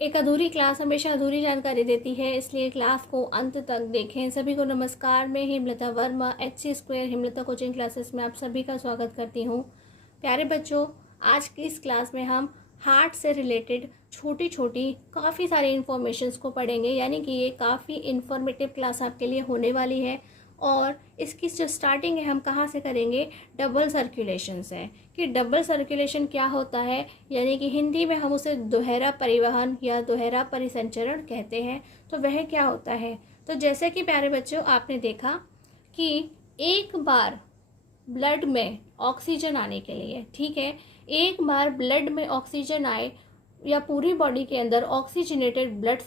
एक अधूरी क्लास हमेशा अधूरी जानकारी देती है, इसलिए क्लास को अंत तक देखें। सभी को नमस्कार। मैं Hemlata Verma HC² Hemlata coaching classes में आप सभी का स्वागत करती हूँ। प्यारे बच्चों, आज की इस क्लास में हम हार्ट से रिलेटेड छोटी छोटी काफ़ी सारी इन्फॉर्मेशंस को पढ़ेंगे, यानी कि ये काफ़ी इन्फॉर्मेटिव क्लास आपके लिए होने वाली है। और इसकी जो स्टार्टिंग है हम कहाँ से करेंगे, डबल सर्कुलेशन से। कि डबल सर्कुलेशन क्या होता है, यानी कि हिंदी में हम उसे दोहरा परिवहन या दोहरा परिसंचरण कहते हैं। तो वह क्या होता है, तो जैसे कि प्यारे बच्चों आपने देखा कि एक बार ब्लड में ऑक्सीजन आने के लिए, ठीक है, एक बार ब्लड में ऑक्सीजन आए या पूरी बॉडी के अंदर ऑक्सीजनेटेड ब्लड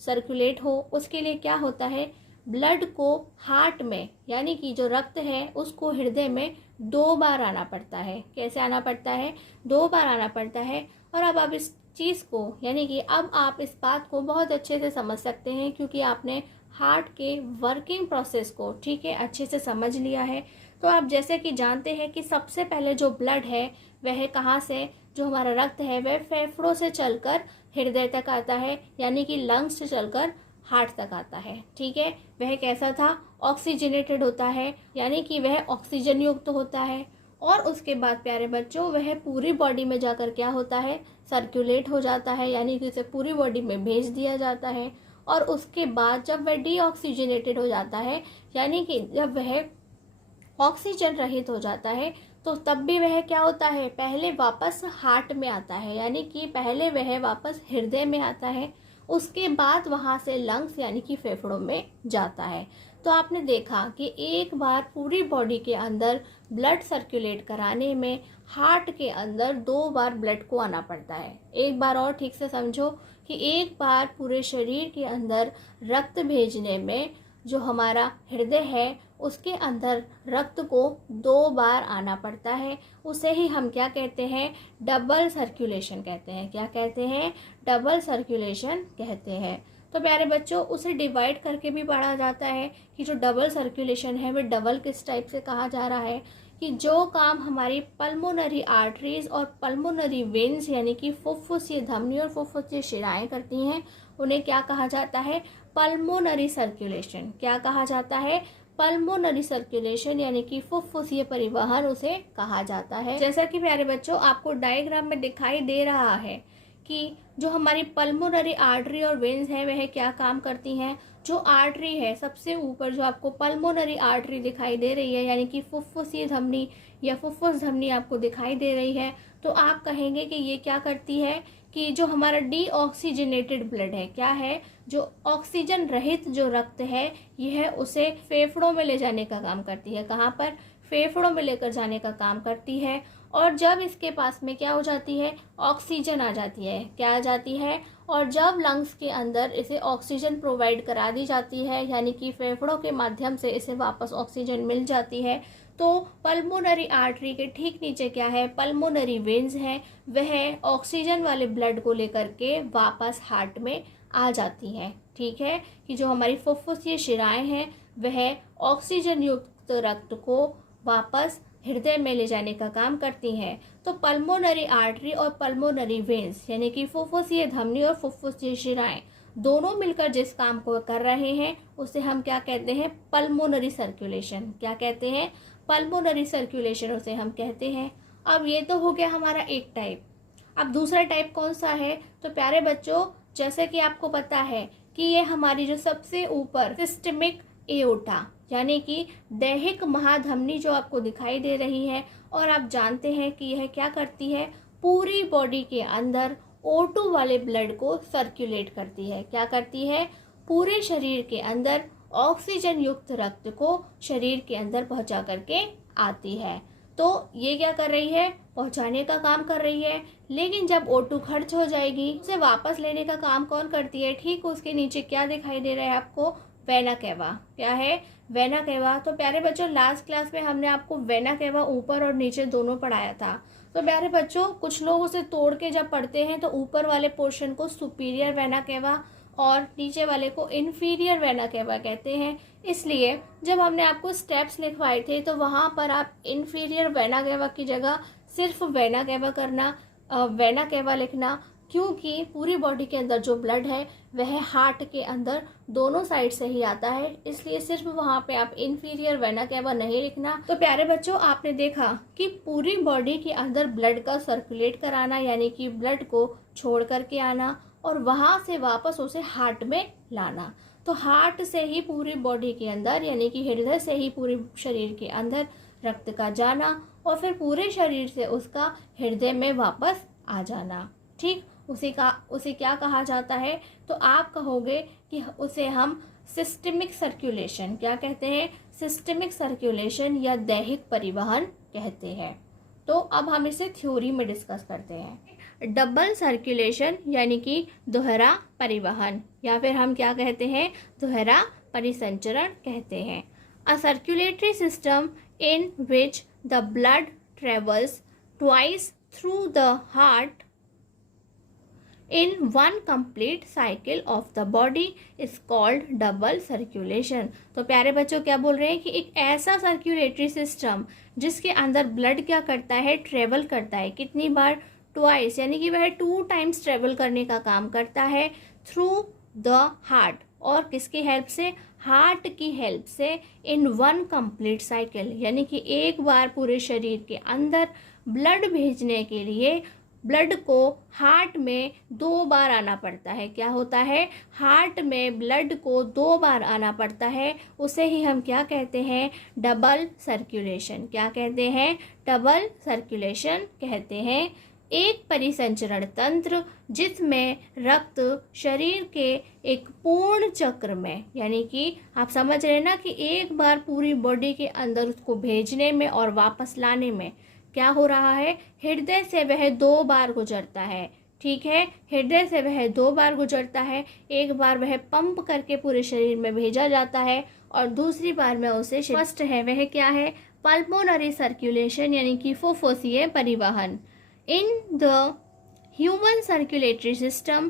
सर्कुलेट हो उसके लिए क्या होता है, ब्लड को हार्ट में, यानी कि जो रक्त है उसको हृदय में 2 बार आना पड़ता है। कैसे आना पड़ता है, 2 बार आना पड़ता है। और अब आप इस चीज़ को, यानी कि अब आप इस बात को बहुत अच्छे से समझ सकते हैं, क्योंकि आपने हार्ट के वर्किंग प्रोसेस को, ठीक है, अच्छे से समझ लिया है। तो आप जैसे कि जानते हैं कि सबसे पहले जो ब्लड है वह कहाँ से, जो हमारा रक्त है वह फेफड़ों से चलकर हृदय तक आता है, यानी कि लंग्स से चलकर हार्ट तक आता है। ठीक है, वह कैसा था, ऑक्सीजनेटेड होता है, यानी कि वह ऑक्सीजन युक्त होता है। और उसके बाद प्यारे बच्चों वह पूरी बॉडी में जाकर क्या होता है, सर्कुलेट हो जाता है, यानी कि उसे पूरी बॉडी में भेज दिया जाता है। और उसके बाद जब वह डीऑक्सीजनेटेड हो जाता है, यानी कि जब वह ऑक्सीजन रहित हो जाता है, तो तब भी वह क्या होता है, पहले वापस हार्ट में आता है, यानी कि पहले वह वापस हृदय में आता है, उसके बाद वहाँ से लंग्स यानी कि फेफड़ों में जाता है। तो आपने देखा कि एक बार पूरी बॉडी के अंदर ब्लड सर्कुलेट कराने में हार्ट के अंदर 2 बार ब्लड को आना पड़ता है। एक बार और ठीक से समझो कि एक बार पूरे शरीर के अंदर रक्त भेजने में जो हमारा हृदय है उसके अंदर रक्त को 2 बार आना पड़ता है। उसे ही हम क्या कहते हैं, डबल सर्कुलेशन कहते हैं। क्या कहते हैं, डबल सर्कुलेशन कहते हैं। तो प्यारे बच्चों उसे डिवाइड करके भी पढ़ा जाता है कि जो डबल सर्कुलेशन है वह डबल किस टाइप से कहा जा रहा है, कि जो काम हमारी पल्मोनरी आर्टरीज और पल्मोनरी वेन्स यानी कि फुफ्फुसीय धमनी और फुफ्फुसीय शिराएं करती हैं, उन्हें क्या कहा जाता है, पल्मोनरी सर्कुलेशन। क्या कहा जाता है, पल्मोनरी सर्कुलेशन, यानी कि फुफ्फुसीय परिवहन उसे कहा जाता है। जैसा कि प्यारे बच्चों आपको डायग्राम में दिखाई दे रहा है कि जो हमारी पल्मोनरी आर्टरी और वेन्स है वह क्या काम करती हैं। जो आर्टरी है सबसे ऊपर, जो आपको पल्मोनरी आर्टरी दिखाई दे रही है, यानी कि फुफ्फुसीय धमनी या फुफ्फुस धमनी आपको दिखाई दे रही है, तो आप कहेंगे कि ये क्या करती है, कि जो हमारा डीऑक्सीजनेटेड ब्लड है, क्या है, जो ऑक्सीजन रहित जो रक्त है यह उसे फेफड़ों में ले जाने का काम करती है। कहाँ पर, फेफड़ों में लेकर जाने का काम करती है। और जब इसके पास में क्या हो जाती है, ऑक्सीजन आ जाती है, क्या आ जाती है, और जब लंग्स के अंदर इसे ऑक्सीजन प्रोवाइड करा दी जाती है, यानी कि फेफड़ों के माध्यम से इसे वापस ऑक्सीजन मिल जाती है, तो पल्मोनरी आर्टरी के ठीक नीचे क्या है, पल्मोनरी वेन्स है, वह ऑक्सीजन वाले ब्लड को लेकर के वापस हार्ट में आ जाती हैं। ठीक है, कि जो हमारी फुफ्फुसीय शिराएं हैं वह ऑक्सीजन युक्त रक्त को वापस हृदय में ले जाने का काम करती हैं। तो पल्मोनरी आर्टरी और पल्मोनरी वेन्स यानी कि फुफ्फुसीय धमनी और फुफ्फुसीय शिराएं दोनों मिलकर जिस काम को कर रहे हैं उसे हम क्या कहते हैं, पल्मोनरी सर्कुलेशन। क्या कहते हैं, पल्मोनरी सर्कुलेशन उसे हम कहते हैं। अब ये तो हो गया हमारा एक टाइप। अब दूसरा टाइप कौन सा है, तो प्यारे बच्चों जैसे कि आपको पता है कि ये हमारी जो सबसे ऊपर सिस्टमिक एओर्टा यानी कि दैहिक महाधमनी जो आपको दिखाई दे रही है, और आप जानते हैं कि यह क्या करती है, पूरी बॉडी के अंदर O2 वाले ब्लड को सर्कुलेट करती है। क्या करती है, पूरे शरीर के अंदर ऑक्सीजन युक्त रक्त को शरीर के अंदर पहुंचा करके आती है। तो ये क्या कर रही है, पहुंचाने का काम कर रही है। लेकिन जब O2 खर्च हो जाएगी उसे वापस लेने का काम कौन करती है, ठीक उसके नीचे क्या दिखाई दे रहा है आपको, वेना केवा। क्या है, वेना केवा। तो प्यारे बच्चों लास्ट क्लास में हमने आपको वेना केवा ऊपर और नीचे दोनों पढ़ाया था। तो प्यारे बच्चों कुछ लोग उसे तोड़ के जब पढ़ते हैं तो ऊपर वाले पोर्शन को सुपीरियर वेना केवा और नीचे वाले को इन्फीरियर वेना केवा कहते हैं। इसलिए जब हमने आपको स्टेप्स लिखवाए थे तो वहाँ पर आप इन्फीरियर वेना केवा की जगह सिर्फ वेना केवा करना, वेना केवा लिखना, क्योंकि पूरी बॉडी के अंदर जो ब्लड है वह हार्ट के अंदर दोनों साइड से ही आता है, इसलिए सिर्फ वहाँ पे आप इंफीरियर वेना केवा नहीं लिखना। तो प्यारे बच्चों, आपने देखा कि पूरी बॉडी के अंदर ब्लड का सर्कुलेट कराना, यानी कि ब्लड को छोड़ करके आना और वहाँ से वापस उसे हार्ट में लाना। तो हार्ट से ही पूरी बॉडी के अंदर, यानी कि हृदय से ही पूरे शरीर के अंदर रक्त का जाना और फिर पूरे शरीर से उसका हृदय में वापस आ जाना। ठीक, उसे क्या कहा जाता है? तो आप कहोगे कि उसे हम सिस्टमिक सर्कुलेशन, क्या कहते हैं? सिस्टमिक सर्कुलेशन या दैहिक परिवहन कहते हैं। तो अब हम इसे थ्योरी में डिस्कस करते हैं। डबल सर्कुलेशन यानी कि दोहरा परिवहन, या फिर हम क्या कहते हैं? दोहरा परिसंचरण कहते हैं। A circulatory system in which the blood travels twice through the heart in one complete cycle of the body is called double circulation। तो प्यारे बच्चों, क्या बोल रहे हैं कि एक ऐसा सर्कुलेटरी सिस्टम जिसके अंदर ब्लड क्या करता है? ट्रेवल करता है। कितनी बार? ट्वाइस, यानी कि वह 2 टाइम्स ट्रेवल करने का काम करता है थ्रू द हार्ट। और किसकी हेल्प से? हार्ट की हेल्प से। इन वन कंप्लीट साइकिल, यानी कि एक बार पूरे शरीर के अंदर ब्लड भेजने के लिए ब्लड को हार्ट में 2 बार आना पड़ता है। क्या होता है? हार्ट में ब्लड को 2 बार आना पड़ता है। उसे ही हम क्या कहते हैं? Double circulation. क्या कहते हैं? डबल सर्कुलेशन कहते हैं। एक परिसंचरण तंत्र जिसमें रक्त शरीर के एक पूर्ण चक्र में, यानी कि आप समझ रहे हैं ना कि एक बार पूरी बॉडी के अंदर उसको भेजने में और वापस लाने में क्या हो रहा है? हृदय से वह 2 बार गुजरता है। ठीक है, हृदय से वह 2 बार गुजरता है। एक बार वह पंप करके पूरे शरीर में भेजा जाता है और दूसरी बार में उसे फर्स्ट है वह क्या है? पल्मोनरी सर्कुलेशन, यानी कि फुफ्फुसीय परिवहन। In the human circulatory system,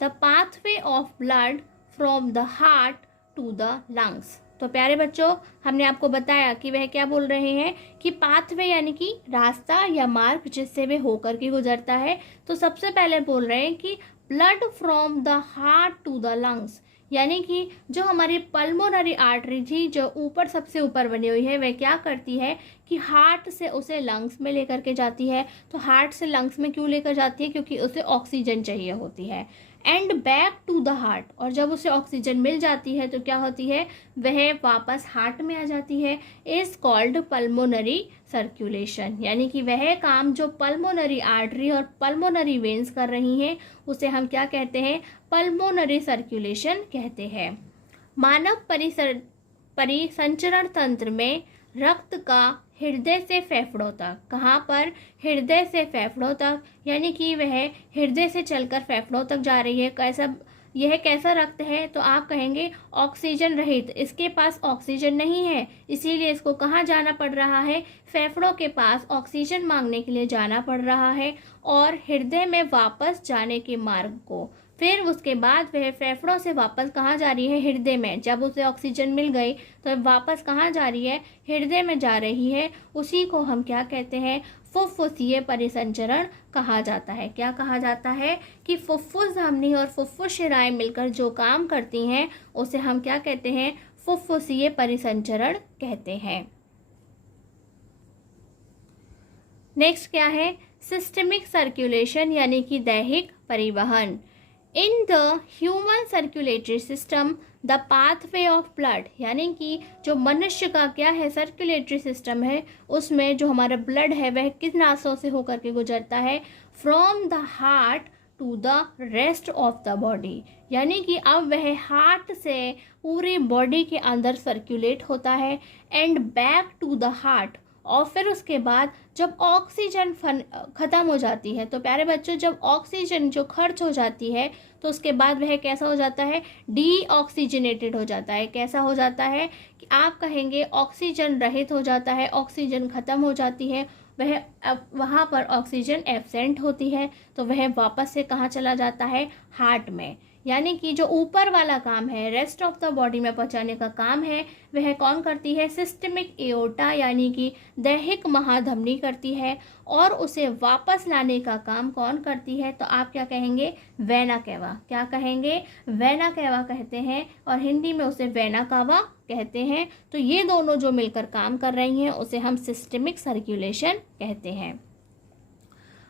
the pathway of blood from the heart to the lungs। तो प्यारे बच्चों, हमने आपको बताया कि वह क्या बोल रहे हैं कि पाथवे यानी कि रास्ता या मार्ग जिससे वे होकर के गुजरता है। तो सबसे पहले बोल रहे हैं कि blood from the heart to the lungs, यानी कि जो हमारी पल्मोनरी आर्टरी थी जो ऊपर सबसे ऊपर बनी हुई है, वह क्या करती है कि हार्ट से उसे लंग्स में लेकर के जाती है। तो हार्ट से लंग्स में क्यों लेकर जाती है? क्योंकि उसे ऑक्सीजन चाहिए होती है। And back to the heart, और जब उसे ऑक्सीजन मिल जाती है तो क्या होती है? वह वापस हार्ट में आ जाती है। इज कॉल्ड पल्मोनरी सर्कुलेशन, यानी कि वह काम जो पल्मोनरी आर्टरी और पल्मोनरी वेन्स कर रही हैं उसे हम क्या कहते हैं? पल्मोनरी सर्कुलेशन कहते हैं। मानव परिसंचरण तंत्र में रक्त का हृदय से फेफड़ों तक, कहाँ पर? हृदय से फेफड़ों तक, यानी कि वह हृदय से चलकर फेफड़ों तक जा रही है। यह कैसा रक्त है? तो आप कहेंगे ऑक्सीजन रहित। इसके पास ऑक्सीजन नहीं है, इसीलिए इसको कहाँ जाना पड़ रहा है? फेफड़ों के पास ऑक्सीजन मांगने के लिए जाना पड़ रहा है और हृदय में वापस जाने के मार्ग को, फिर उसके बाद वह फेफड़ों से वापस कहाँ जा रही है? हृदय में। जब उसे ऑक्सीजन मिल गई तो वापस कहाँ जा रही है? हृदय में जा रही है। उसी को हम क्या कहते हैं? फुफ्फुसीय परिसंचरण कहा जाता है। क्या कहा जाता है? कि फुफ्फुस धमनी और फुफ्फुस शिराएं मिलकर जो काम करती हैं उसे हम क्या कहते हैं? फुफ्फुसीय परिसंचरण कहते हैं। नेक्स्ट क्या है? सिस्टमिक सर्कुलेशन, यानी कि दैहिक परिवहन। In the human circulatory system the pathway of blood, यानी कि जो मनुष्य का क्या है? सर्कुलेटरी सिस्टम है, उसमें जो हमारा ब्लड है वह किन रास्तों से होकर के गुजरता है? From the heart to the rest of the body, यानी कि अब वह हार्ट से पूरी बॉडी के अंदर सर्कुलेट होता है and back to the heart. और फिर उसके बाद जब ऑक्सीजन ख़त्म हो जाती है, तो प्यारे बच्चों जब ऑक्सीजन जो खर्च हो जाती है तो उसके बाद वह कैसा हो जाता है? डीऑक्सीजनेटेड हो जाता है। कैसा हो जाता है? कि आप कहेंगे ऑक्सीजन रहित हो जाता है, ऑक्सीजन ख़त्म हो जाती है, वह अब वहाँ पर ऑक्सीजन एब्सेंट होती है, तो वह वापस से कहाँ चला जाता है? हार्ट में। यानी कि जो ऊपर वाला काम है, रेस्ट ऑफ द बॉडी में पहुंचाने का काम है, वह कौन करती है? सिस्टमिक एओर्टा यानी कि दैहिक महाधमनी करती है। और उसे वापस लाने का काम कौन करती है? तो आप क्या कहेंगे? Vena cava. क्या कहेंगे? वेना कैवा कहते हैं, और हिंदी में उसे वेना कावा कहते हैं। तो ये दोनों जो मिलकर काम कर रही हैं उसे हम सिस्टमिक सर्कुलेशन कहते हैं।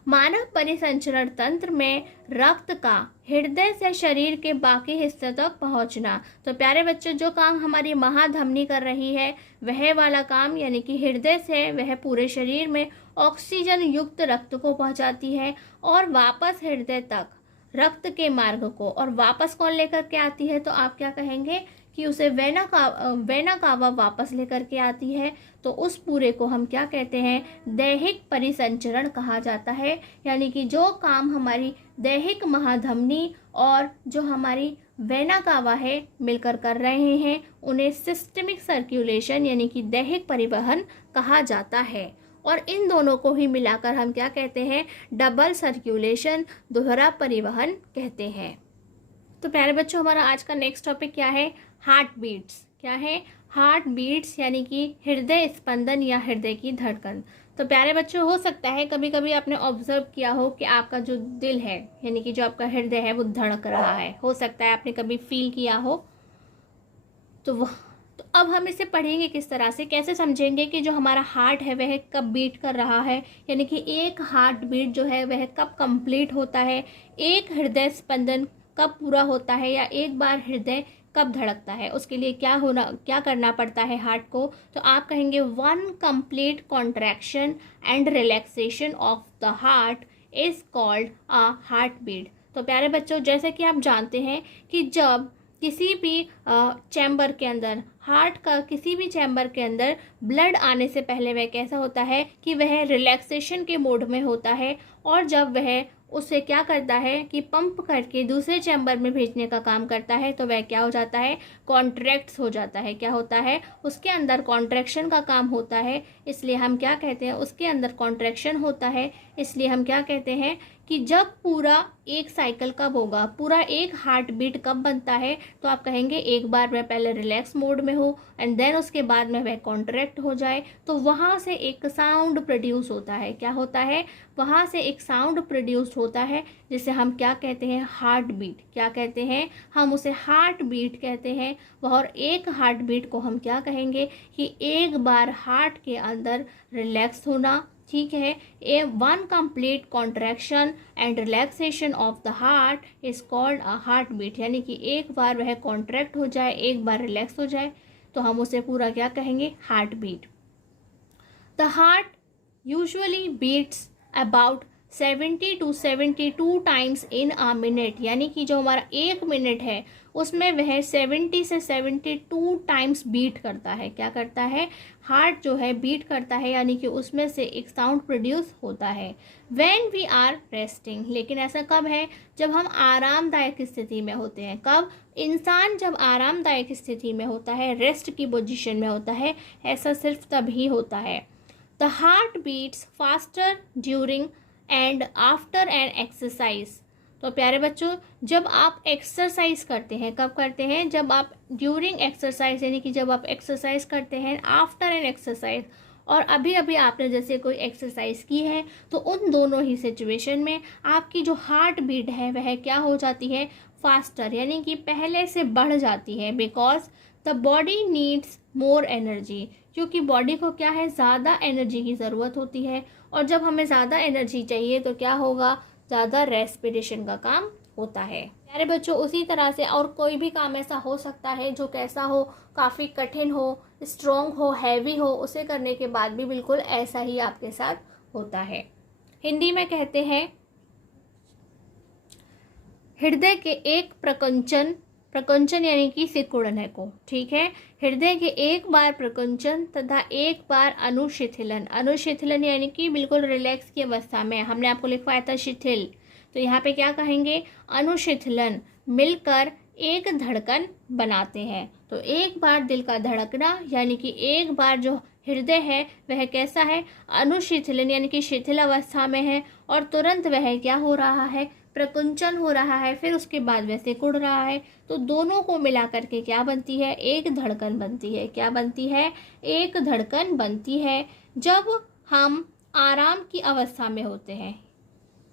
मानव परिसंचरण तंत्र में रक्त का हृदय से शरीर के बाकी हिस्से तक पहुंचना। तो प्यारे बच्चों, जो काम हमारी महाधमनी कर रही है वह वाला काम यानी कि हृदय से वह पूरे शरीर में ऑक्सीजन युक्त रक्त को पहुंचाती है और वापस हृदय तक रक्त के मार्ग को, और वापस कौन लेकर के आती है? तो आप क्या कहेंगे कि उसे वेना कावा वापस लेकर के आती है। तो उस पूरे को हम क्या कहते हैं? दैहिक परिसंचरण कहा जाता है। यानी कि जो काम हमारी दैहिक महाधमनी और जो हमारी वेना कावा है मिलकर कर रहे हैं उन्हें सिस्टमिक सर्कुलेशन यानी कि दैहिक परिवहन कहा जाता है। और इन दोनों को ही मिलाकर हम क्या कहते हैं? डबल सर्कुलेशन, दोहरा परिवहन कहते हैं। तो प्यारे बच्चों, हमारा आज का नेक्स्ट टॉपिक क्या है? Heart beats. क्या है? हार्ट बीट्स यानी कि हृदय स्पंदन या हृदय की धड़कन। तो प्यारे बच्चों, हो सकता है कभी कभी आपने ऑब्जर्व किया हो कि आपका जो दिल है यानी कि जो आपका हृदय है वो धड़क रहा है। हो सकता है आपने कभी फील किया हो। तो अब हम इसे पढ़ेंगे किस तरह से, कैसे समझेंगे कि जो हमारा हार्ट है वह कब बीट कर रहा है, यानी कि एक हार्ट बीट जो है वह कब कंप्लीट होता है, एक हृदय स्पंदन कब पूरा होता है, या एक बार हृदय कब धड़कता है। उसके लिए क्या करना पड़ता है हार्ट को? तो आप कहेंगे 1 complete contraction and relaxation of the heart is called a heart beat. तो प्यारे बच्चों, जैसे कि आप जानते हैं कि जब किसी भी चैम्बर के अंदर, हार्ट का किसी भी चैम्बर के अंदर ब्लड आने से पहले वह कैसा होता है कि वह रिलैक्सेशन के मोड में होता है, और जब वह उसे क्या करता है कि पंप करके दूसरे चैम्बर में भेजने का काम करता है तो वह क्या हो जाता है? कॉन्ट्रैक्ट्स हो जाता है। क्या होता है? उसके अंदर कॉन्ट्रैक्शन का काम होता है। इसलिए हम क्या कहते हैं? उसके अंदर कॉन्ट्रैक्शन होता है। इसलिए हम क्या कहते हैं कि जब पूरा एक साइकिल कब होगा, पूरा एक हार्ट बीट कब बनता है? तो आप कहेंगे एक बार वह पहले रिलैक्स मोड में हो एंड देन उसके बाद में वह कॉन्ट्रैक्ट हो जाए, तो वहाँ से एक साउंड प्रोड्यूस होता है। क्या होता है? वहाँ से एक साउंड प्रोड्यूस होता है जिसे हम क्या कहते हैं? Heart beat. क्या कहते हैं? हम उसे हार्ट बीट कहते हैं। और एक हार्ट बीट को हम क्या कहेंगे कि एक बार हार्ट के अंदर रिलैक्स होना। ठीक है, 1 complete contraction and relaxation of the heart is called a heart beat. यानी कि एक बार वह कॉन्ट्रैक्ट हो जाए, एक बार रिलैक्स हो जाए, तो हम उसे पूरा क्या कहेंगे? Heart beat. The heart usually beats about 70 to 72 times in a minute. यानी कि जो हमारा 1 मिनट है उसमें वह 70 से 72 टाइम्स बीट करता है। क्या करता है? हार्ट जो है बीट करता है, यानी कि उसमें से एक साउंड प्रोड्यूस होता है। When we are resting. लेकिन ऐसा कब है? जब हम आरामदायक स्थिति में होते हैं। कब? इंसान जब आरामदायक स्थिति में होता है, रेस्ट की पोजीशन में होता है, ऐसा सिर्फ तभी होता है। The heart beats faster during and after an exercise. तो प्यारे बच्चों, जब आप एक्सरसाइज करते हैं, कब करते हैं? जब आप ड्यूरिंग एक्सरसाइज यानी कि जब आप एक्सरसाइज करते हैं, आफ्टर एन एक्सरसाइज, और अभी अभी आपने जैसे कोई एक्सरसाइज की है, तो उन दोनों ही सिचुएशन में आपकी जो हार्ट बीट है वह क्या हो जाती है? फास्टर, यानी कि पहले से बढ़ जाती है। Because the body needs more energy, क्योंकि बॉडी को क्या है? ज़्यादा एनर्जी की ज़रूरत होती है, और जब हमें ज़्यादा एनर्जी चाहिए तो क्या होगा? ज़्यादा रेस्पिरेशन का काम होता है। प्यारे बच्चों, उसी तरह से और कोई भी काम ऐसा हो सकता है जो कैसा हो? काफ़ी कठिन हो, स्ट्रॉन्ग हो, हैवी हो, उसे करने के बाद भी बिल्कुल ऐसा ही आपके साथ होता है। हिंदी में कहते हैं हृदय के एक प्रकुंचन यानी कि सिकुड़ने को। ठीक है, हृदय के एक बार प्रकुंचन तथा एक बार अनुशिथिलन यानी कि बिल्कुल रिलैक्स की अवस्था में। हमने आपको लिखवाया था शिथिल, तो यहाँ पे क्या कहेंगे? अनुशिथिलन मिलकर एक धड़कन बनाते हैं। तो एक बार दिल का धड़कना यानी कि एक बार जो हृदय है वह कैसा है? अनुशिथिलन यानी कि शिथिल अवस्था में है, और तुरंत वह क्या हो रहा है? प्रकुंचन हो रहा है, फिर उसके बाद वह सिकुड़ रहा है, तो दोनों को मिला करके क्या बनती है? एक धड़कन बनती है। क्या बनती है? एक धड़कन बनती है जब हम आराम की अवस्था में होते हैं।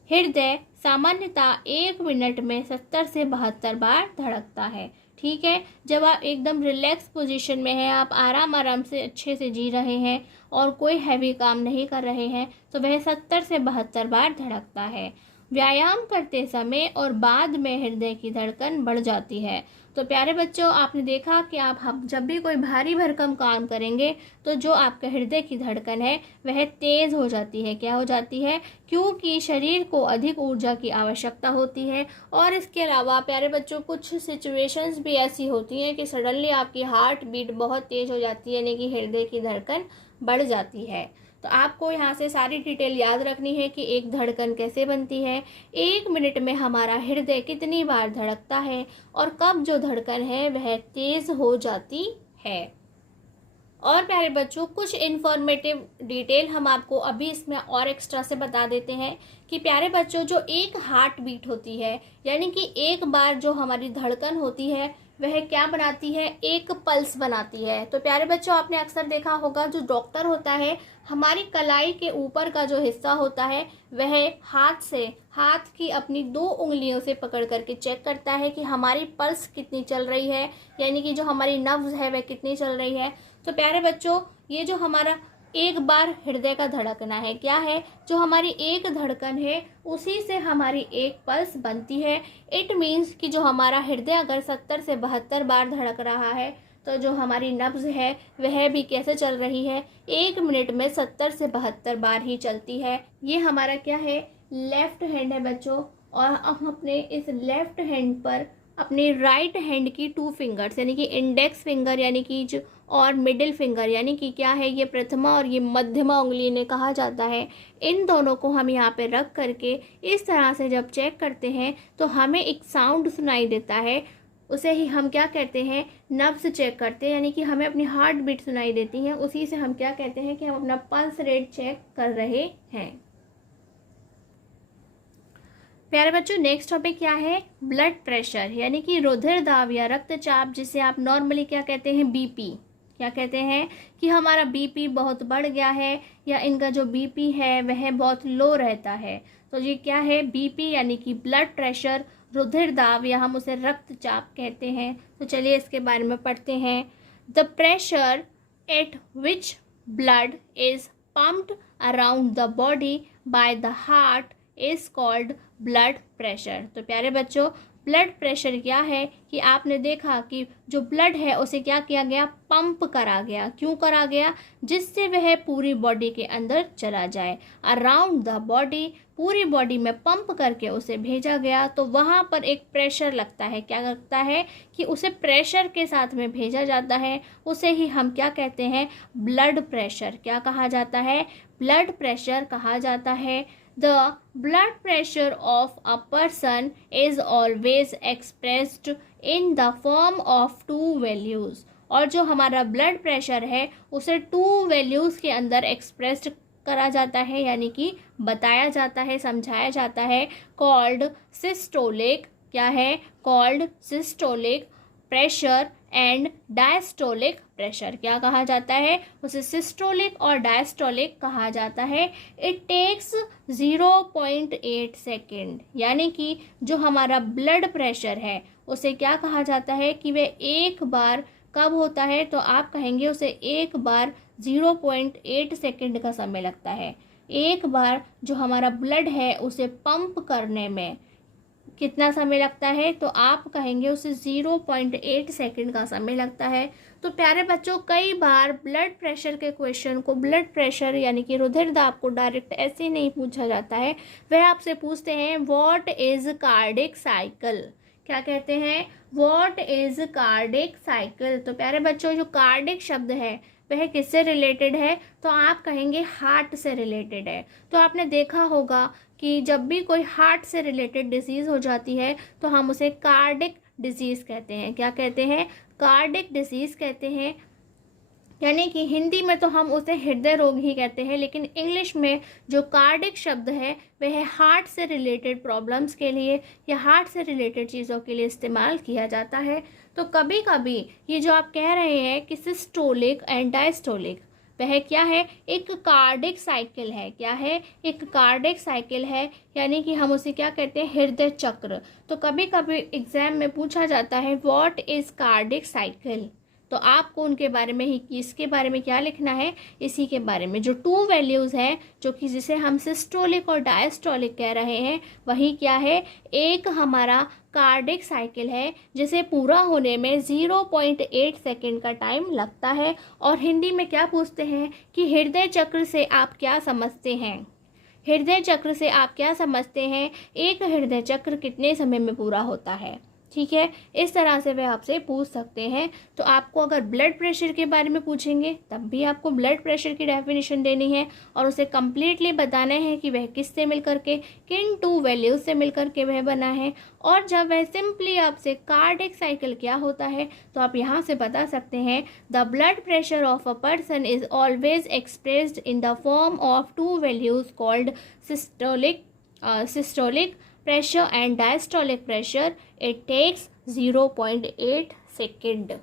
हृदय सामान्यतः 1 मिनट में 70 से 72 बार धड़कता है। ठीक है, जब आप एकदम रिलैक्स पोजीशन में हैं, आप आराम से अच्छे से जी रहे हैं और कोई हैवी काम नहीं कर रहे हैं, तो वह 70 से 72 बार धड़कता है। व्यायाम करते समय और बाद में हृदय की धड़कन बढ़ जाती है। तो प्यारे बच्चों, आपने देखा कि आप जब भी कोई भारी भरकम काम करेंगे तो जो आपके हृदय की धड़कन है वह तेज़ हो जाती है। क्या हो जाती है? क्योंकि शरीर को अधिक ऊर्जा की आवश्यकता होती है। और इसके अलावा प्यारे बच्चों, कुछ सिचुएशंस भी ऐसी होती हैं कि सडनली आपकी हार्ट बीट बहुत तेज़ हो जाती है, यानी कि हृदय की धड़कन बढ़ जाती है। तो आपको यहाँ से सारी डिटेल याद रखनी है कि एक धड़कन कैसे बनती है, 1 मिनट में हमारा हृदय कितनी बार धड़कता है और कब जो धड़कन है वह तेज़ हो जाती है। और प्यारे बच्चों, कुछ इन्फॉर्मेटिव डिटेल हम आपको अभी इसमें और एक्स्ट्रा से बता देते हैं कि प्यारे बच्चों, जो एक हार्ट बीट होती है, यानी कि एक बार जो हमारी धड़कन होती है वह क्या बनाती है? एक पल्स बनाती है। तो प्यारे बच्चों, आपने अक्सर देखा होगा, जो डॉक्टर होता है, हमारी कलाई के ऊपर का जो हिस्सा होता है वह हाथ की अपनी 2 उंगलियों से पकड़ करके चेक करता है कि हमारी पल्स कितनी चल रही है, यानी कि जो हमारी नब्ज़ है वह कितनी चल रही है। तो प्यारे बच्चों, ये जो हमारा एक बार हृदय का धड़कना है, क्या है? जो हमारी एक धड़कन है उसी से हमारी एक पल्स बनती है। इट मीन्स कि जो हमारा हृदय अगर 70 से 72 बार धड़क रहा है, तो जो हमारी नब्ज़ है वह भी कैसे चल रही है? 1 मिनट में 70 से 72 बार ही चलती है। ये हमारा क्या है? लेफ्ट हैंड है बच्चों। और हम अपने इस लेफ्ट हैंड पर अपनी राइट हैंड की 2 फिंगर्स, यानी कि इंडेक्स फिंगर यानी कि जो और मिडिल फिंगर, यानी कि क्या है, ये प्रथमा और ये मध्यमा उंगली ने कहा जाता है, इन दोनों को हम यहाँ पे रख करके इस तरह से जब चेक करते हैं तो हमें एक साउंड सुनाई देता है। उसे ही हम क्या कहते हैं? नब्ज़ चेक करते हैं, यानी कि हमें अपनी हार्ट बीट सुनाई देती है। उसी से हम क्या कहते हैं कि हम अपना पल्स रेट चेक कर रहे हैं। प्यारे बच्चों, नेक्स्ट टॉपिक क्या है? ब्लड प्रेशर, यानी कि रुधिर दाब या रक्तचाप, जिसे आप नॉर्मली क्या कहते हैं? बीपी। क्या कहते हैं कि हमारा बीपी बहुत बढ़ गया है या इनका जो बीपी है वह बहुत लो रहता है। तो ये क्या है? बीपी यानी कि ब्लड प्रेशर, रुधिर दाब या हम उसे रक्तचाप कहते हैं। तो चलिए इसके बारे में पढ़ते हैं। The pressure at which blood is pumped around the body by the heart is called blood pressure. तो प्यारे बच्चों, ब्लड प्रेशर क्या है कि आपने देखा कि जो ब्लड है उसे क्या किया गया? पंप करा गया। क्यों करा गया? जिससे वह पूरी बॉडी के अंदर चला जाए। अराउंड द बॉडी, पूरी बॉडी में पंप करके उसे भेजा गया, तो वहाँ पर एक प्रेशर लगता है। क्या लगता है? कि उसे प्रेशर के साथ में भेजा जाता है। उसे ही हम क्या कहते हैं? Blood pressure. क्या कहा जाता है? ब्लड प्रेशर कहा जाता है। The blood pressure of a person is always expressed in the form of 2 values। और जो हमारा ब्लड प्रेशर है उसे 2 वैल्यूज़ के अंदर एक्सप्रेस्ड करा जाता है, यानी कि बताया जाता है, समझाया जाता है। कॉल्ड सिस्टोलिक, क्या है? Called systolic pressure and diastolic pressure. क्या कहा जाता है? उसे सिस्टोलिक और डायस्टोलिक कहा जाता है। इट टेक्स 0.8 सेकेंड, यानी कि जो हमारा ब्लड प्रेशर है उसे क्या कहा जाता है कि वह एक बार कब होता है? तो आप कहेंगे उसे एक बार 0.8 सेकेंड का समय लगता है। एक बार जो हमारा ब्लड है उसे पंप करने में कितना समय लगता है? तो आप कहेंगे उसे 0.8 सेकेंड का समय लगता है। तो प्यारे बच्चों, कई बार ब्लड प्रेशर के क्वेश्चन को, ब्लड प्रेशर यानी कि रुधिर दाब को डायरेक्ट ऐसे नहीं पूछा जाता है। वह आपसे पूछते हैं व्हाट इज कार्डिक साइकिल। क्या कहते हैं? What is cardiac cycle. तो प्यारे बच्चों, जो कार्डिक शब्द है वह किससे रिलेटेड है? तो आप कहेंगे हार्ट से रिलेटेड है। तो आपने देखा होगा कि जब भी कोई हार्ट से रिलेटेड डिजीज़ हो जाती है तो हम उसे कार्डिक डिजीज़ कहते हैं। क्या कहते हैं? कार्डिक डिजीज़ कहते हैं। यानी कि हिंदी में तो हम उसे हृदय रोग ही कहते हैं, लेकिन इंग्लिश में जो कार्डिक शब्द है वह हार्ट से रिलेटेड प्रॉब्लम्स के लिए या हार्ट से रिलेटेड चीज़ों के लिए इस्तेमाल किया जाता है। तो कभी कभी ये जो आप कह रहे हैं कि सिस्टोलिक एंड डायस्टोलिक, वह क्या है, एक कार्डिक साइकिल है। क्या है, एक कार्डिक साइकिल है, यानी कि हम उसे क्या कहते हैं, हृदय चक्र। तो कभी कभी एग्जाम में पूछा जाता है व्हाट इज कार्डिक साइकिल, तो आपको उनके बारे में ही, इसके बारे में क्या लिखना है, इसी के बारे में। जो टू वैल्यूज़ हैं, जो कि जिसे हम सिस्टोलिक और डायस्टोलिक कह रहे हैं, वही क्या है, एक हमारा कार्डिक साइकिल है जिसे पूरा होने में 0.8 सेकेंड का टाइम लगता है। और हिंदी में क्या पूछते हैं कि हृदय चक्र से आप क्या समझते हैं, हृदय चक्र से आप क्या समझते हैं, एक हृदय चक्र कितने समय में पूरा होता है। ठीक है, इस तरह से वे आपसे पूछ सकते हैं। तो आपको अगर ब्लड प्रेशर के बारे में पूछेंगे तब भी आपको ब्लड प्रेशर की डेफिनेशन देनी है और उसे कम्प्लीटली बताना है कि वह किससे मिलकर के, किन टू वैल्यूज से मिलकर के वह बना है। और जब वह सिंपली आपसे कार्डिक साइकिल क्या होता है तो आप यहाँ से बता सकते हैं, the blood pressure of a person is always expressed in the form of to values called systolic pressure and diastolic pressure. It takes 0.8 second.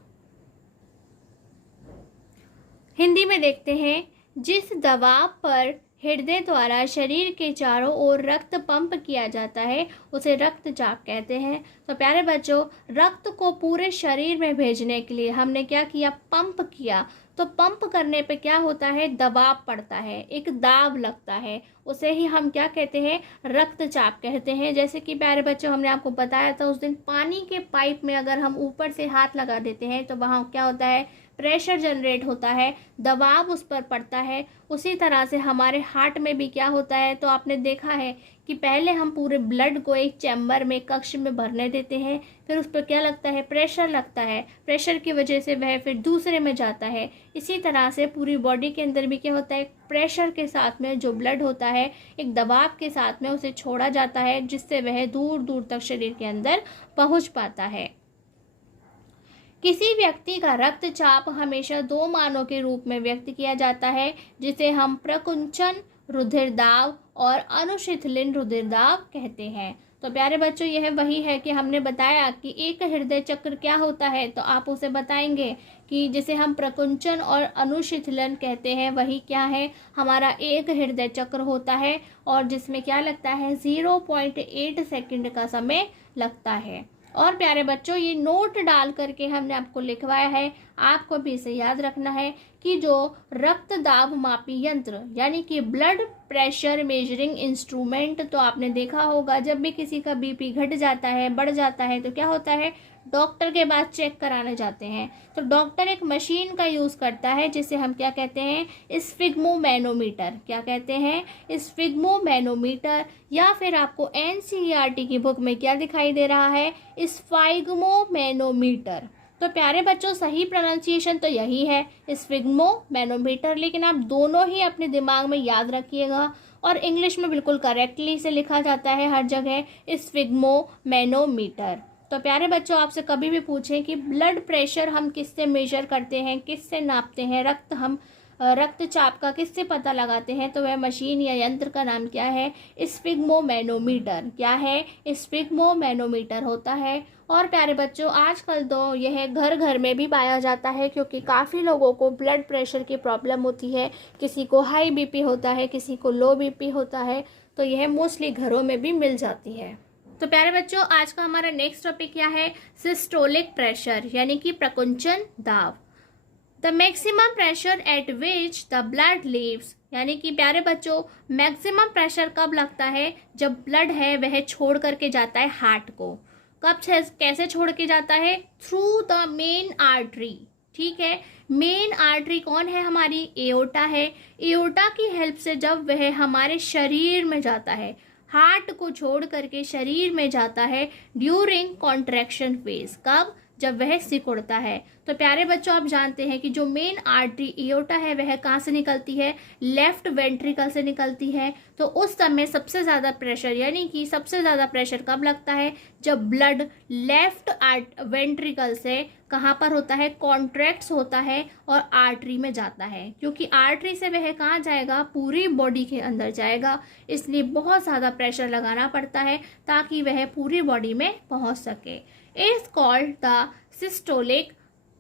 Hindi में देखते हैं, जिस दबाव पर हृदय द्वारा शरीर के चारों ओर रक्त पंप किया जाता है उसे रक्तचाप कहते हैं। तो प्यारे बच्चों, रक्त को पूरे शरीर में भेजने के लिए हमने क्या किया, पंप किया। तो पंप करने पे क्या होता है, दबाव पड़ता है, एक दाब लगता है, उसे ही हम क्या कहते हैं, रक्तचाप कहते हैं। जैसे कि प्यारे बच्चों, हमने आपको बताया था उस दिन, पानी के पाइप में अगर हम ऊपर से हाथ लगा देते हैं तो वहाँ क्या होता है, प्रेशर जनरेट होता है, दबाव उस पर पड़ता है। उसी तरह से हमारे हार्ट में भी क्या होता है, तो आपने देखा है कि पहले हम पूरे ब्लड को एक चैम्बर में, कक्ष में भरने देते हैं, फिर उस पर क्या लगता है, प्रेशर लगता है, प्रेशर की वजह से वह फिर दूसरे में जाता है। इसी तरह से पूरी बॉडी के अंदर भी क्या होता है, प्रेशर के साथ में जो ब्लड होता है, एक दबाव के साथ में उसे छोड़ा जाता है, जिससे वह दूर दूर तक शरीर के अंदर पहुंच पाता है। किसी व्यक्ति का रक्तचाप हमेशा दो मानों के रूप में व्यक्त किया जाता है, जिसे हम प्रकुंचन रुधिर दाब और अनुशीतलन रुधिर दाब कहते हैं। तो प्यारे बच्चों, यह वही है कि हमने बताया कि एक हृदय चक्र क्या होता है, तो आप उसे बताएंगे कि जिसे हम प्रकुंचन और अनुशीतलन कहते हैं, वही क्या है, हमारा एक हृदय चक्र होता है और जिसमें क्या लगता है, 0.8 सेकेंड का समय लगता है। और प्यारे बच्चों, ये नोट डाल करके हमने आपको लिखवाया है, आपको भी इसे याद रखना है कि जो रक्त दाब मापी यंत्र यानी कि ब्लड प्रेशर मेजरिंग इंस्ट्रूमेंट, तो आपने देखा होगा जब भी किसी का बीपी घट जाता है, बढ़ जाता है, तो क्या होता है, डॉक्टर के पास चेक कराने जाते हैं। तो डॉक्टर एक मशीन का यूज़ करता है जिसे हम क्या कहते हैं, स्फिग्मोमैनोमीटर। क्या कहते हैं, स्फिग्मोमैनोमीटर। या फिर आपको एनसीईआरटी की बुक में क्या दिखाई दे रहा है, स्फिग्मोमैनोमीटर। तो प्यारे बच्चों, सही प्रोनाउंसिएशन तो यही है, स्फिग्मोमैनोमीटर, लेकिन आप दोनों ही अपने दिमाग में याद रखिएगा। और इंग्लिश में बिल्कुल करेक्टली इसे लिखा जाता है हर जगह, स्फिग्मोमैनोमीटर। तो प्यारे बच्चों, आपसे कभी भी पूछें कि ब्लड प्रेशर हम किससे मेजर करते हैं, किससे नापते हैं, रक्तचाप का किससे पता लगाते हैं, तो वह मशीन या यंत्र का नाम क्या है, स्फिग्मोमैनोमीटर। क्या है, स्फिग्मोमैनोमीटर होता है। और प्यारे बच्चों, आजकल तो यह घर घर में भी पाया जाता है, क्योंकि काफ़ी लोगों को ब्लड प्रेशर की प्रॉब्लम होती है। किसी को हाई बीपी होता है, किसी को लो बीपी होता है, तो यह मोस्टली घरों में भी मिल जाती है। तो प्यारे बच्चों, आज का हमारा नेक्स्ट टॉपिक क्या है, सिस्टोलिक प्रेशर यानी कि प्रकुंचन दाब। The maximum pressure at which the blood leaves, यानी कि प्यारे बच्चों, मैक्सिमम प्रेशर कब लगता है, जब ब्लड है वह छोड़ करके जाता है हार्ट को। कब, कैसे छोड़ के जाता है, थ्रू द मेन आर्टरी। ठीक है, मेन आर्टरी कौन है, हमारी एओर्टा है। एओर्टा की हेल्प से जब वह हमारे शरीर में जाता है, हार्ट को छोड़ करके शरीर में जाता है ड्यूरिंग कॉन्ट्रैक्शन फेज। कब, जब वह सिकुड़ता है। तो प्यारे बच्चों, आप जानते हैं कि जो मेन आर्टरी एओर्टा है वह कहाँ से निकलती है, लेफ्ट वेंट्रिकल से निकलती है। तो उस समय सबसे ज़्यादा प्रेशर, यानी कि सबसे ज़्यादा प्रेशर कब लगता है, जब ब्लड लेफ्ट वेंट्रिकल से कहाँ पर होता है, कॉन्ट्रैक्ट्स होता है और आर्टरी में जाता है, क्योंकि आर्टरी से वह कहाँ जाएगा, पूरी बॉडी के अंदर जाएगा। इसलिए बहुत ज़्यादा प्रेशर लगाना पड़ता है ताकि वह पूरी बॉडी में पहुँच सके। Is called the systolic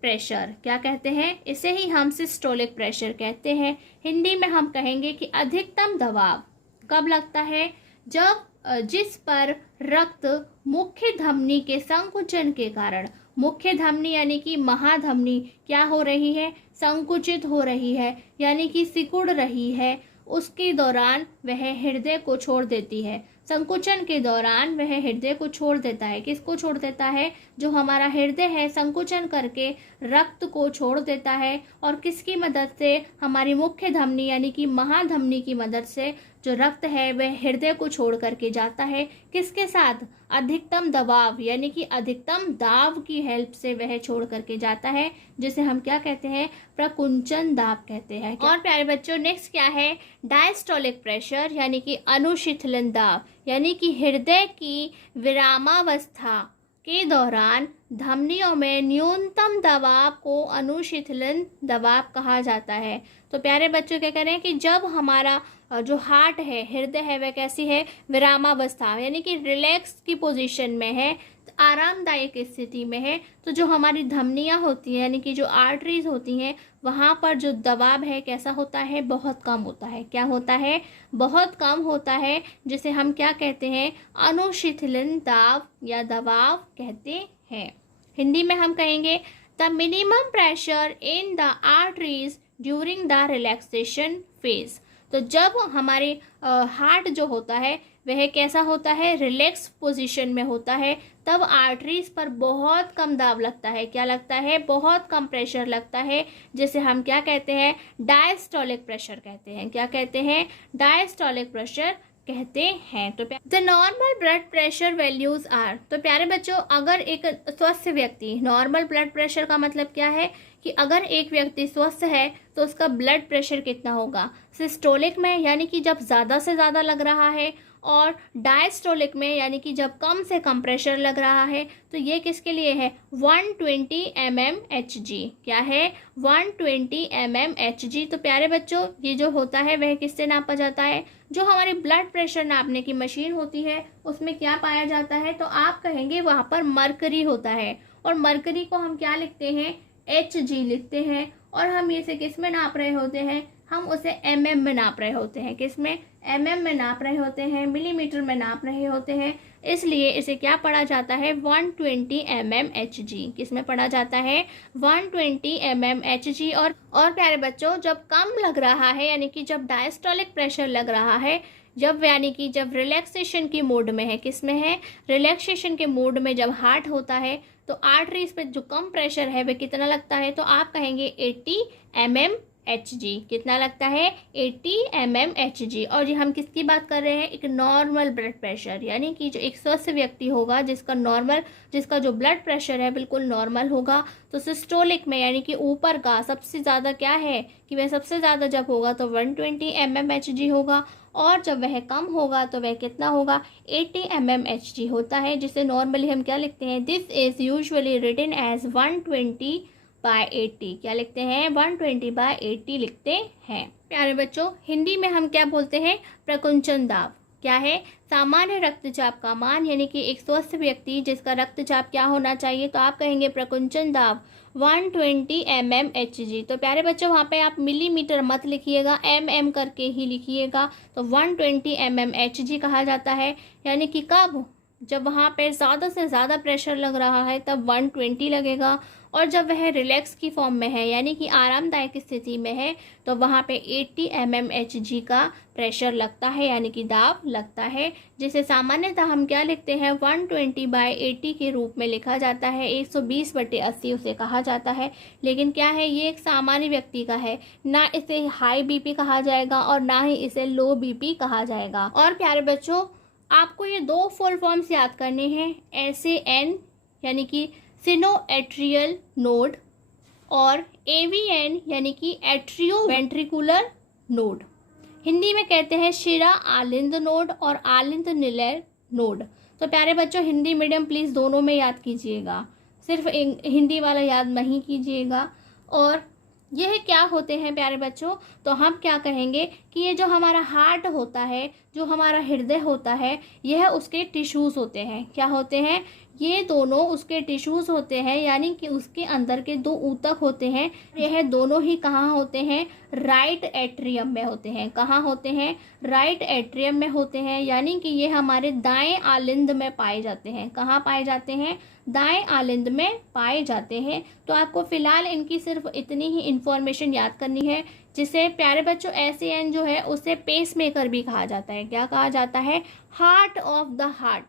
pressure. क्या कहते हैं, इसे ही हम सिस्टोलिक प्रेशर कहते हैं। हिंदी में हम कहेंगे कि अधिकतम दबाव कब लगता है, जब जिस पर रक्त मुख्य धमनी के संकुचन के कारण, मुख्य धमनी यानी कि महाधमनी क्या हो रही है, संकुचित हो रही है, यानी कि सिकुड़ रही है, उसके दौरान वह हृदय को छोड़ देती है। संकुचन के दौरान वह हृदय को छोड़ देता है। किसको छोड़ देता है, जो हमारा हृदय है संकुचन करके रक्त को छोड़ देता है, और किसकी मदद से, हमारी मुख्य धमनी यानी कि महाधमनी की मदद से जो रक्त है वह हृदय को छोड़ करके जाता है। किसके साथ, अधिकतम दबाव यानी कि अधिकतम दाब की हेल्प से वह छोड़ करके जाता है, जिसे हम क्या कहते हैं, प्रकुंचन दाब कहते हैं। और प्यारे बच्चों, नेक्स्ट क्या है, डायस्टोलिक प्रेशर यानी कि अनुशीतलन दाब, यानी कि हृदय की विरामावस्था के दौरान धमनियों में न्यूनतम दबाव को अनुशीतलन दबाव कहा जाता है। तो प्यारे बच्चों क्या करें कि जब हमारा जो हार्ट है, हृदय है, वह कैसी है, विरामावस्था यानी कि रिलैक्स की पोजीशन में है, आरामदायक स्थिति में है, तो जो हमारी धमनियां होती हैं यानी कि जो आर्टरीज होती हैं, वहाँ पर जो दबाव है कैसा होता है, बहुत कम होता है। क्या होता है, बहुत कम होता है, जिसे हम क्या कहते हैं, अनुशीतलन दाब या दबाव कहते हैं। हिंदी में हम कहेंगे the minimum pressure in the arteries during the relaxation phase. तो जब हमारे हार्ट जो होता है वह कैसा होता है, रिलैक्स पोजीशन में होता है, तब आर्टरीज पर बहुत कम दाब लगता है। क्या लगता है, बहुत कम प्रेशर लगता है, जिसे हम क्या कहते हैं, डायस्टोलिक प्रेशर कहते हैं। क्या कहते हैं, डायस्टोलिक प्रेशर कहते हैं। तो the normal blood pressure values are. तो प्यारे बच्चों, अगर एक स्वस्थ व्यक्ति, नॉर्मल ब्लड प्रेशर का मतलब क्या है कि अगर एक व्यक्ति स्वस्थ है तो उसका ब्लड प्रेशर कितना होगा, सिस्टोलिक में यानी कि जब ज़्यादा से ज़्यादा लग रहा है, और डायस्टोलिक में यानी कि जब कम से कम प्रेशर लग रहा है। तो ये किसके लिए है, 120 mmHg। क्या है, 120 mmHg। तो प्यारे बच्चों, ये जो होता है वह किससे नापा जाता है, जो हमारी ब्लड प्रेशर नापने की मशीन होती है उसमें क्या पाया जाता है, तो आप कहेंगे वहाँ पर मरकरी होता है, और मरकरी को हम क्या लिखते हैं, Hg लिखते हैं। और हम इसे किस में नाप रहे होते हैं, हम उसे mm में नाप रहे होते हैं। किस में, mm में नाप रहे होते हैं, मिलीमीटर में नाप रहे होते हैं। इसलिए इसे क्या पढ़ा जाता है, 120 mmHg। किस में पढ़ा जाता है, 120 mmHg। और प्यारे बच्चों, जब कम लग रहा है यानी कि जब डायस्टोलिक प्रेशर लग रहा है, जब यानी कि जब रिलैक्सेशन की मोड में है, किस में है, रिलैक्सेशन के मोड में जब हार्ट होता है, तो आर्टरीज पे जो कम प्रेशर है वह कितना लगता है, तो आप कहेंगे 80 mmHg। कितना लगता है, 80 mmHg। और ये हम किसकी बात कर रहे हैं, एक नॉर्मल ब्लड प्रेशर, यानी कि जो एक स्वस्थ व्यक्ति होगा जिसका जो ब्लड प्रेशर है बिल्कुल नॉर्मल होगा। तो सिस्टोलिक में यानी कि ऊपर का सबसे ज़्यादा क्या है कि वह सबसे ज़्यादा जब होगा तो 120 mmHg होगा, और जब वह कम होगा तो वह कितना होगा, 80 mmHg होता है, जिसे नॉर्मली हम क्या लिखते हैं, this is usually written as 120/80। क्या लिखते हैं, 120/80 लिखते हैं। प्यारे बच्चों, हिंदी में हम क्या बोलते हैं, प्रकुंचन दाब। क्या है, सामान्य रक्तचाप का मान, यानी कि एक स्वस्थ व्यक्ति जिसका रक्तचाप क्या होना चाहिए, तो आप कहेंगे प्रकुंचन दाब 120 mmHg। तो प्यारे बच्चों, वहाँ पे आप मिलीमीटर मत लिखिएगा, mm करके ही लिखिएगा। तो 120 mmHg कहा जाता है, यानी कि कब, जब वहाँ पे ज़्यादा से ज़्यादा प्रेशर लग रहा है तब 120 लगेगा, और जब वह रिलैक्स की फॉर्म में है यानी कि आरामदायक स्थिति में है तो वहाँ पे 80 mmHg का प्रेशर लगता है, यानी कि दाब लगता है, जिसे सामान्यतः हम क्या लिखते हैं, 120/80 के रूप में लिखा जाता है। 120/80 उसे कहा जाता है। लेकिन क्या है, ये एक सामान्य व्यक्ति का है, ना इसे हाई बीपी कहा जाएगा और ना ही इसे लो बीपी कहा जाएगा। और प्यारे बच्चों, आपको ये दो फुल फॉर्म्स याद करने हैं, SAN यानी कि सिनोएट्रियल नोड, और AVN यानी कि एट्रियोवेंट्रिकुलर नोड। हिंदी में कहते हैं शिरा आलिंद नोड और आलिंद निलय नोड। तो प्यारे बच्चों, हिंदी मीडियम प्लीज़ दोनों में याद कीजिएगा, सिर्फ हिंदी वाला याद नहीं कीजिएगा। और यह क्या होते हैं प्यारे बच्चों, तो हम क्या कहेंगे कि ये जो हमारा हार्ट होता है, जो हमारा हृदय होता है, यह उसके टिश्यूज़ होते हैं। क्या होते हैं? ये दोनों उसके टिश्यूज़ होते हैं, यानी कि उसके अंदर के दो ऊतक होते हैं। यह दोनों ही कहाँ होते हैं? राइट एट्रियम में होते हैं। कहाँ होते हैं? राइट एट्रियम में होते हैं, यानी कि ये हमारे दाएं आलिंद में पाए जाते हैं। कहाँ पाए जाते हैं? दाएं आलिंद में पाए जाते हैं। तो आपको फिलहाल इनकी सिर्फ इतनी ही इंफॉर्मेशन याद करनी है, जिसे प्यारे बच्चों SAN जो है उसे पेस मेकर भी कहा जाता है। क्या कहा जाता है? हार्ट ऑफ द हार्ट,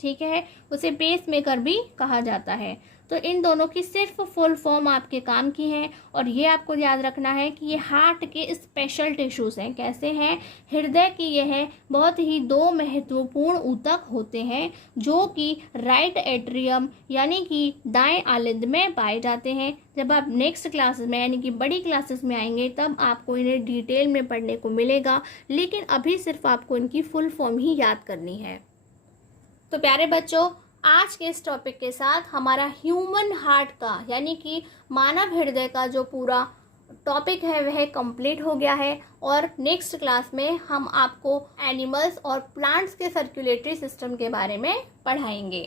ठीक है, उसे पेस मेकर भी कहा जाता है। तो इन दोनों की सिर्फ फुल फॉर्म आपके काम की है, और ये आपको याद रखना है कि ये हार्ट के स्पेशल टिश्यूज़ हैं। कैसे हैं? हृदय की यह बहुत ही दो महत्वपूर्ण ऊतक होते हैं, जो कि राइट एट्रियम यानी कि दाएं आलिंद में पाए जाते हैं। जब आप नेक्स्ट क्लासेस में यानी कि बड़ी क्लासेस में आएंगे, तब आपको इन्हें डिटेल में पढ़ने को मिलेगा, लेकिन अभी सिर्फ आपको इनकी फुल फॉर्म ही याद करनी है। तो प्यारे बच्चों, आज के इस टॉपिक के साथ हमारा ह्यूमन हार्ट का यानी कि मानव हृदय का जो पूरा टॉपिक है वह कंप्लीट हो गया है, और नेक्स्ट क्लास में हम आपको एनिमल्स और प्लांट्स के सर्कुलेटरी सिस्टम के बारे में पढ़ाएंगे।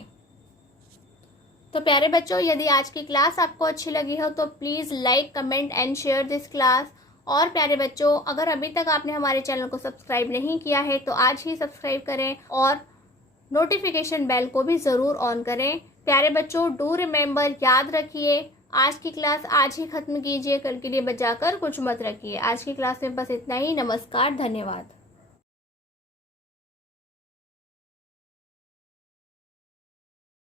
तो प्यारे बच्चों, यदि आज की क्लास आपको अच्छी लगी हो तो please like, comment and share this class. और प्यारे बच्चों, अगर अभी तक आपने हमारे चैनल को सब्सक्राइब नहीं किया है तो आज ही सब्सक्राइब करें, और नोटिफिकेशन बेल को भी ज़रूर ऑन करें। प्यारे बच्चों, डू रिमेंबर, याद रखिए, आज की क्लास आज ही ख़त्म कीजिए, कल के लिए बचाकर कुछ मत रखिए। आज की क्लास में बस इतना ही। नमस्कार, धन्यवाद।